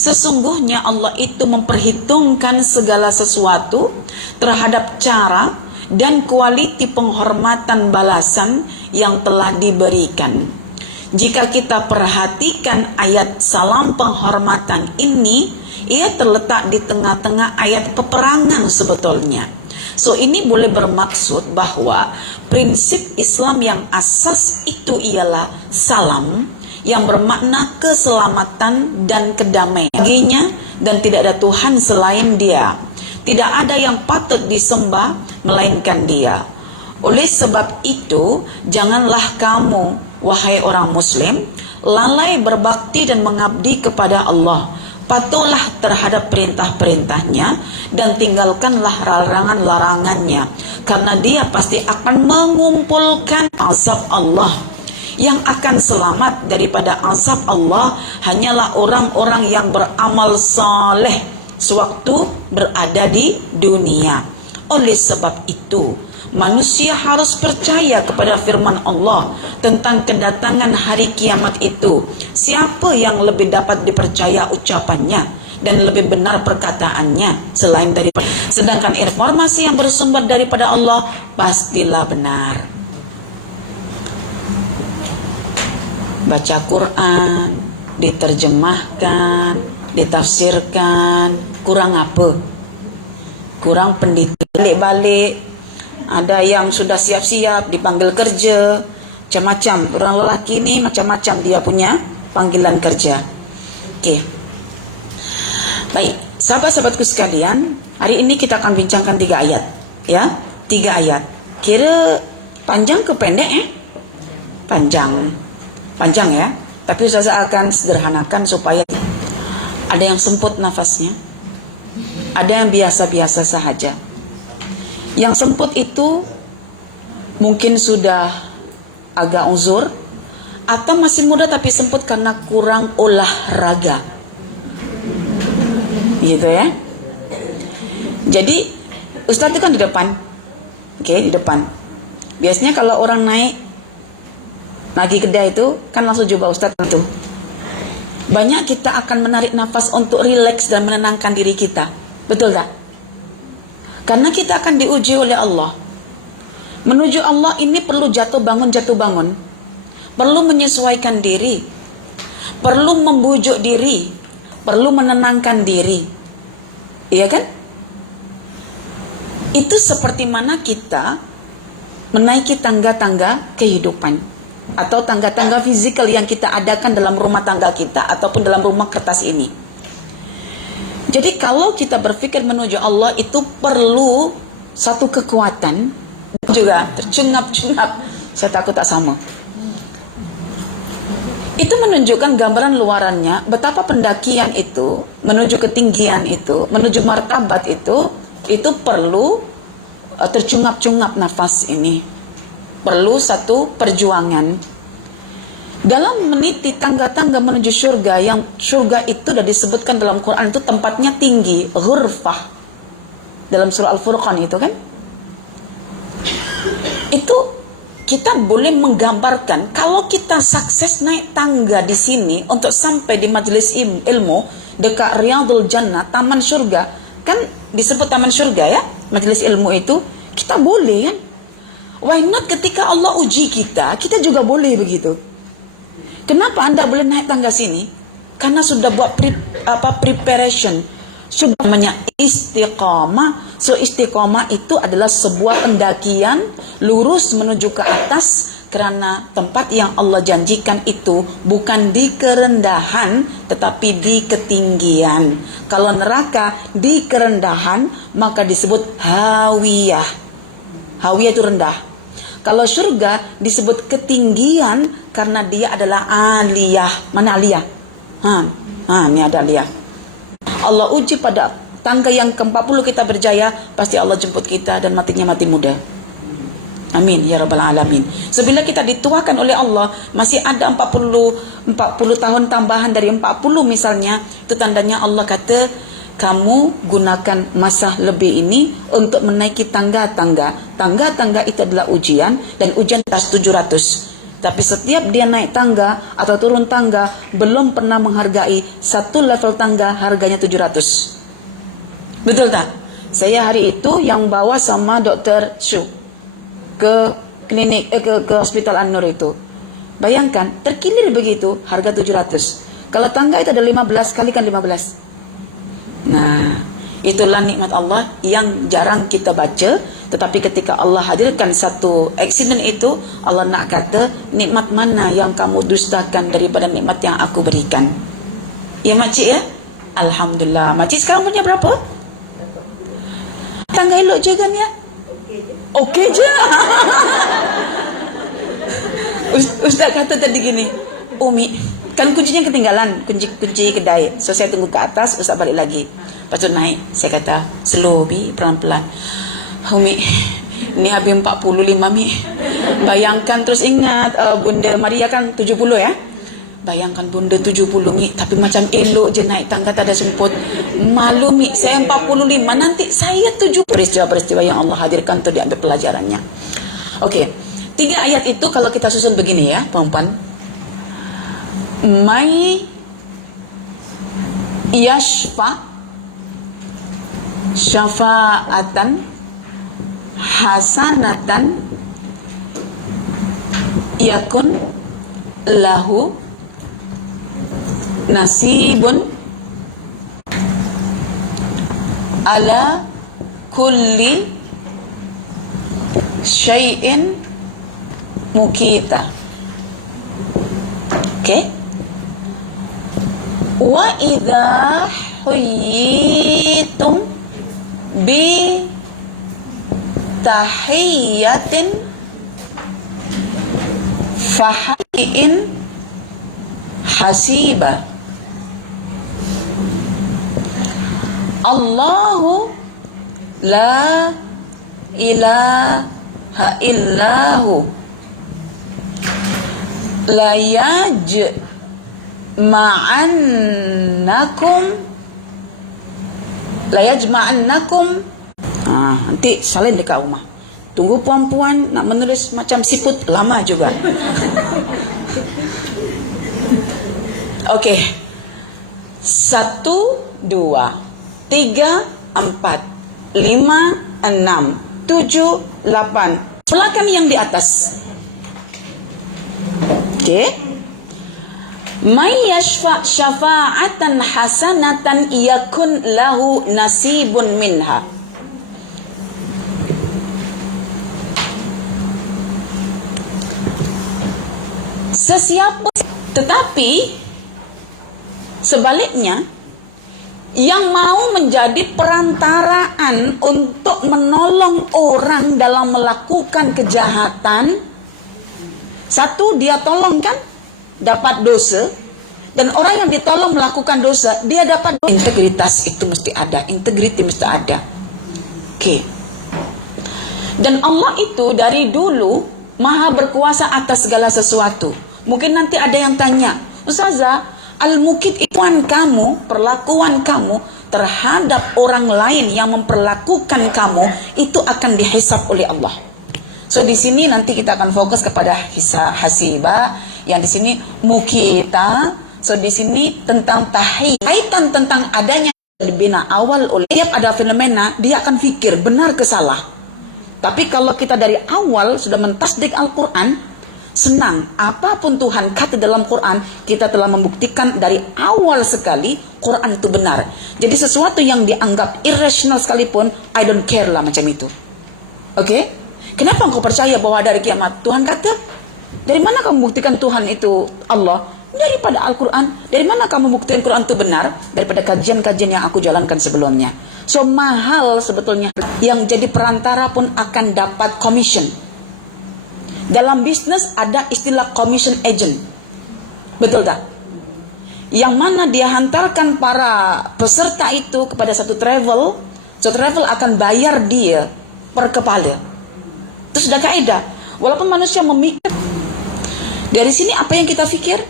Sesungguhnya Allah itu memperhitungkan segala sesuatu terhadap cara dan kualiti penghormatan balasan yang telah diberikan. Jika kita perhatikan ayat salam penghormatan ini, ia terletak di tengah-tengah ayat peperangan sebetulnya. So ini boleh bermaksud bahwa prinsip Islam yang asas itu ialah salam, yang bermakna keselamatan dan kedamaian baginya, dan tidak ada Tuhan selain Dia. Tidak ada yang patut disembah melainkan Dia. Oleh sebab itu, janganlah kamu, wahai orang Muslim, lalai berbakti dan mengabdi kepada Allah. Patuhlah terhadap perintah-perintahnya dan tinggalkanlah larangan-larangannya, karena Dia pasti akan mengumpulkan azab Allah. Yang akan selamat daripada azab Allah hanyalah orang-orang yang beramal saleh sewaktu berada di dunia. Oleh sebab itu, manusia harus percaya kepada firman Allah tentang kedatangan hari kiamat itu. Siapa yang lebih dapat dipercaya ucapannya dan lebih benar perkataannya selain daripada, sedangkan informasi yang bersumber daripada Allah pastilah benar. Baca Quran, diterjemahkan, ditafsirkan, kurang apa? Kurang pendidikan. Balik-balik, ada yang sudah siap-siap dipanggil kerja, macam-macam. Orang lelaki ni macam-macam dia punya panggilan kerja. Okey. Baik, sahabat-sahabatku sekalian, hari ini kita akan bincangkan 3 ayat, ya. 3 ayat. Kira panjang ke pendek Panjang ya. Tapi Ustazah akan sederhanakan supaya ada yang semput nafasnya, ada yang biasa-biasa sahaja. Yang semput itu mungkin sudah agak uzur, atau masih muda tapi semput karena kurang olahraga, gitu ya. Jadi Ustaz itu kan di depan, oke, di depan. Biasanya kalau orang naik lagi kedai itu kan langsung jumpa Ustaz itu. Banyak kita akan menarik nafas untuk rileks dan menenangkan diri kita, betul tak? Karena kita akan diuji oleh Allah. Menuju Allah ini perlu jatuh bangun, perlu menyesuaikan diri, perlu membujuk diri, perlu menenangkan diri, iya kan? Itu seperti mana kita menaiki tangga-tangga kehidupan, atau tangga-tangga fizikal yang kita adakan dalam rumah tangga kita ataupun dalam rumah kertas ini. Jadi kalau kita berpikir menuju Allah itu perlu satu kekuatan, juga tercungap-cungap. Saya takut tak sama. Itu menunjukkan gambaran luarannya betapa pendakian itu, menuju ketinggian itu, menuju martabat itu perlu tercungap-cungap nafas ini. Perlu satu perjuangan dalam meniti tangga-tangga menuju surga, yang surga itu sudah disebutkan dalam Quran itu tempatnya tinggi, ghurfah, dalam surah Al-Furqan itu kan. Itu kita boleh menggambarkan kalau kita sukses naik tangga di sini untuk sampai di majelis ilmu dekat Riyadul Jannah, taman surga, kan disebut taman surga ya, majelis ilmu itu, kita boleh kan. Why not ketika Allah uji kita, kita juga boleh begitu. Kenapa Anda boleh naik tangga sini? Karena sudah buat preparation. Sudah namanya istiqamah. So istiqamah itu adalah sebuah pendakian lurus menuju ke atas, karena tempat yang Allah janjikan itu bukan di kerendahan tetapi di ketinggian. Kalau neraka di kerendahan maka disebut hawiyah. Hawiyah itu rendah. Kalau surga disebut ketinggian karena dia adalah aliyah. Mana aliyah? Ini ada aliyah. Allah uji pada tangga yang ke-40 kita berjaya, pasti Allah jemput kita dan matinya mati muda. Amin ya rabbal alamin. Sebila kita dituakan oleh Allah, masih ada 40 tahun tambahan dari 40 misalnya, itu tandanya Allah kata, kamu gunakan masa lebih ini untuk menaiki tangga-tangga. Tangga-tangga itu adalah ujian, dan ujian atas 700. Tapi setiap dia naik tangga atau turun tangga, belum pernah menghargai satu level tangga harganya 700. Betul tak? Saya hari itu yang bawa sama Dr. Shu ke klinik, ke hospital An-Nur itu. Bayangkan, terkilir begitu, harga 700. Kalau tangga itu ada 15, kalikan 15. Nah, itulah nikmat Allah yang jarang kita baca. Tetapi ketika Allah hadirkan satu accident itu, Allah nak kata, nikmat mana yang kamu dustakan daripada nikmat yang aku berikan? Ya makcik ya? Alhamdulillah. Makcik sekarang punya berapa? Tangga elok je kan ya? Okey je. Ustaz kata tadi gini, Umi, kan kuncinya ketinggalan, kunci kedai. So saya tunggu ke atas, Ustaz balik lagi. Lepas tu naik, saya kata, slow bi, pelan-pelan. Umi, ni habis 45 Mi. Bayangkan, terus ingat Bunda Maria kan 70 ya. Bayangkan Bunda 70 Mi, tapi macam elok je naik tangga, tak ada semput. Malu Mi, saya 45, nanti saya 70. Peristiwa-peristiwa yang Allah hadirkan tu diambil pelajarannya. Okey, 3 ayat itu kalau kita susun begini ya, perempuan. Mai yashfa syafa'atan hasanatan yakun lahu nasibun ala kulli syai'in mukita. Okay? Wa idha huyitum bi tahiyyatin fahayin hasiba. Allahu la ilaha illahu la yajma'annakum. Nanti salin dekat rumah. Tunggu puan-puan nak menulis macam siput, lama juga. Okey. 1, 2, 3, 4, 5, 6, 7, 8. Mulakan yang di atas. Okey. May yashfa' syafa'atan hasanatan yakun lahu nasibun minha. Sesiapa, tetapi sebaliknya yang mau menjadi perantaraan untuk menolong orang dalam melakukan kejahatan, satu dia tolong kan, dapat dosa, dan orang yang ditolong melakukan dosa, dia dapat dosa. Integritas itu mesti ada, integriti mesti ada. Okey. Dan Allah itu dari dulu maha berkuasa atas segala sesuatu. Mungkin nanti ada yang tanya, Ustazah, al-mukit ikuan kamu, perlakuan kamu terhadap orang lain yang memperlakukan kamu itu akan dihisab oleh Allah. So di sini nanti kita akan fokus kepada hasibah, yang di sini mukita. So di sini tentang tahiyat, kaitan tentang adanya dibina awal oleh tiap ada fenomena, dia akan fikir benar ke salah. Tapi kalau kita dari awal sudah mentasdik Al-Quran, senang. Apapun Tuhan kata dalam Quran, kita telah membuktikan dari awal sekali Quran itu benar. Jadi sesuatu yang dianggap irrational sekalipun, I don't care lah macam itu. Oke? Kenapa engkau percaya bahwa dari kiamat? Tuhan kata. Dari mana kamu buktikan Tuhan itu Allah? Daripada Al-Quran. Dari mana kamu buktikan Quran itu benar? Daripada kajian-kajian yang aku jalankan sebelumnya. So mahal sebetulnya. Yang jadi perantara pun akan dapat commission. Dalam bisnis ada istilah commission agent. Betul tak? Yang mana dia hantarkan para peserta itu kepada satu travel. So travel akan bayar dia per kepala. Itu sudah kaidah. Walaupun manusia memikir. Dari sini apa yang kita fikir?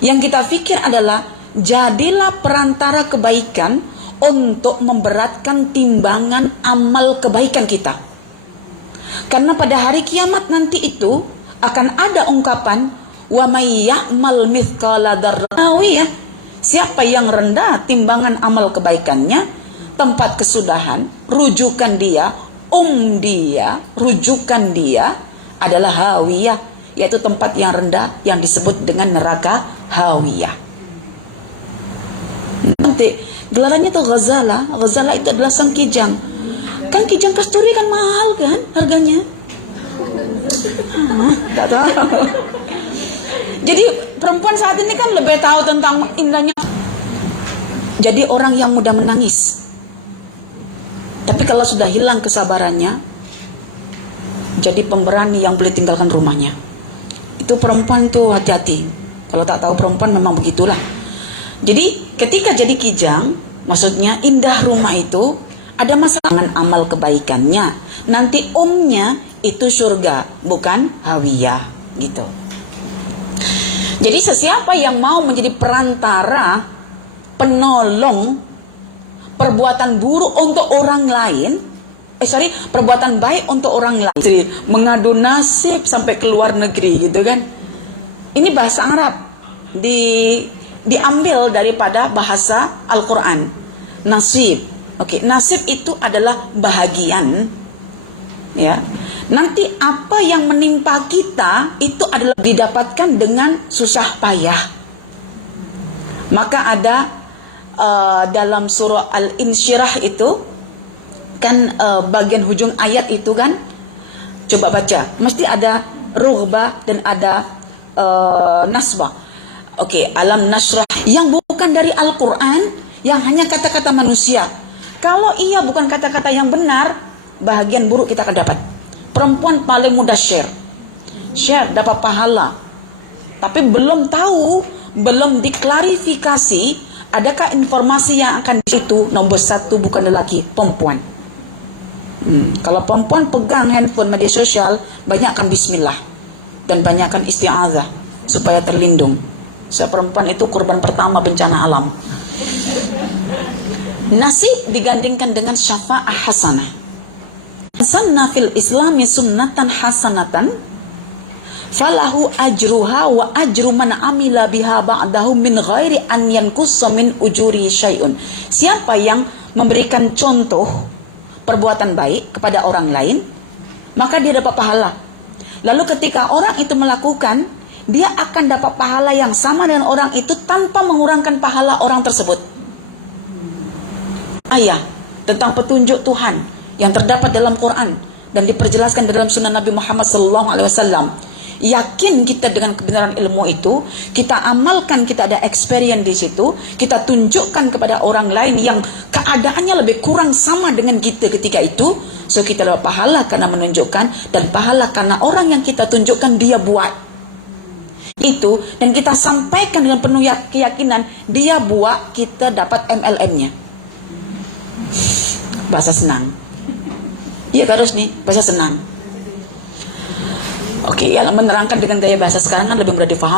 Yang kita fikir adalah jadilah perantara kebaikan untuk memberatkan timbangan amal kebaikan kita. Karena pada hari kiamat nanti itu akan ada ungkapan wa may ya'mal mithqala dzarratin. Siapa yang rendah timbangan amal kebaikannya, tempat kesudahan, rujukan dia, rujukan dia adalah hawiyah, yaitu tempat yang rendah yang disebut dengan neraka hawiyah. Nanti gelarannya tuh ghazala. Ghazala itu adalah sang kijang. Kan kijang kasturi kan mahal kan harganya. Tak tahu. Jadi perempuan saat ini kan lebih tahu tentang indahnya. Jadi orang yang mudah menangis. Tapi kalau sudah hilang kesabarannya, jadi pemberani yang boleh tinggalkan rumahnya. Itu perempuan tuh hati-hati. Kalau tak tahu perempuan memang begitulah. Jadi ketika jadi kijang, maksudnya indah rumah itu ada masalah amal kebaikannya. Nanti omnya itu surga, bukan hawiyah gitu. Jadi sesiapa yang mau menjadi perantara, penolong perbuatan buruk untuk orang lain, perbuatan baik untuk orang lain, jadi mengadu nasib sampai ke luar negeri gitu kan. Ini bahasa Arab diambil daripada bahasa Al-Quran. Nasib. Oke, nasib itu adalah bahagian. Ya. Nanti apa yang menimpa kita itu adalah didapatkan dengan susah payah. Maka ada dalam surah Al-Insyirah itu kan bagian hujung ayat itu kan, coba baca, mesti ada rughbah dan ada nasbah. Oke, alam nasrah yang bukan dari Al-Quran, yang hanya kata-kata manusia. Kalau ia bukan kata-kata yang benar, bahagian buruk kita akan dapat. Perempuan paling mudah share dapat pahala, tapi belum tahu, belum diklarifikasi adakah informasi yang akan itu nomor satu bukan lelaki, perempuan. Kalau perempuan pegang handphone media sosial, banyakkan bismillah dan banyakkan isti'adzah supaya terlindung. Perempuan itu korban pertama bencana alam. Nasib digandingkan dengan syafa'ah hasanah. Sanna fil islami sunnatan hasanatan falahu ajruha wa ajru man amila biha ba'dahu min ghairi an yanqussa min ujuri syai'un. Siapa yang memberikan contoh perbuatan baik kepada orang lain, maka dia dapat pahala. Lalu ketika orang itu melakukan, dia akan dapat pahala yang sama dengan orang itu tanpa mengurangkan pahala orang tersebut. Ayat tentang petunjuk Tuhan yang terdapat dalam Quran dan diperjelaskan dalam sunnah Nabi Muhammad SAW. Yakin kita dengan kebenaran ilmu itu, kita amalkan, kita ada experience di situ, kita tunjukkan kepada orang lain yang keadaannya lebih kurang sama dengan kita ketika itu. So kita dapat pahala karena menunjukkan, dan pahala karena orang yang kita tunjukkan dia buat itu, dan kita sampaikan dengan penuh keyakinan dia buat, kita dapat MLM-nya. Bahasa senang. Iya harus nih, bahasa senang. Oke, yang menerangkan dengan gaya bahasa sekarang kan lebih mudah difahami.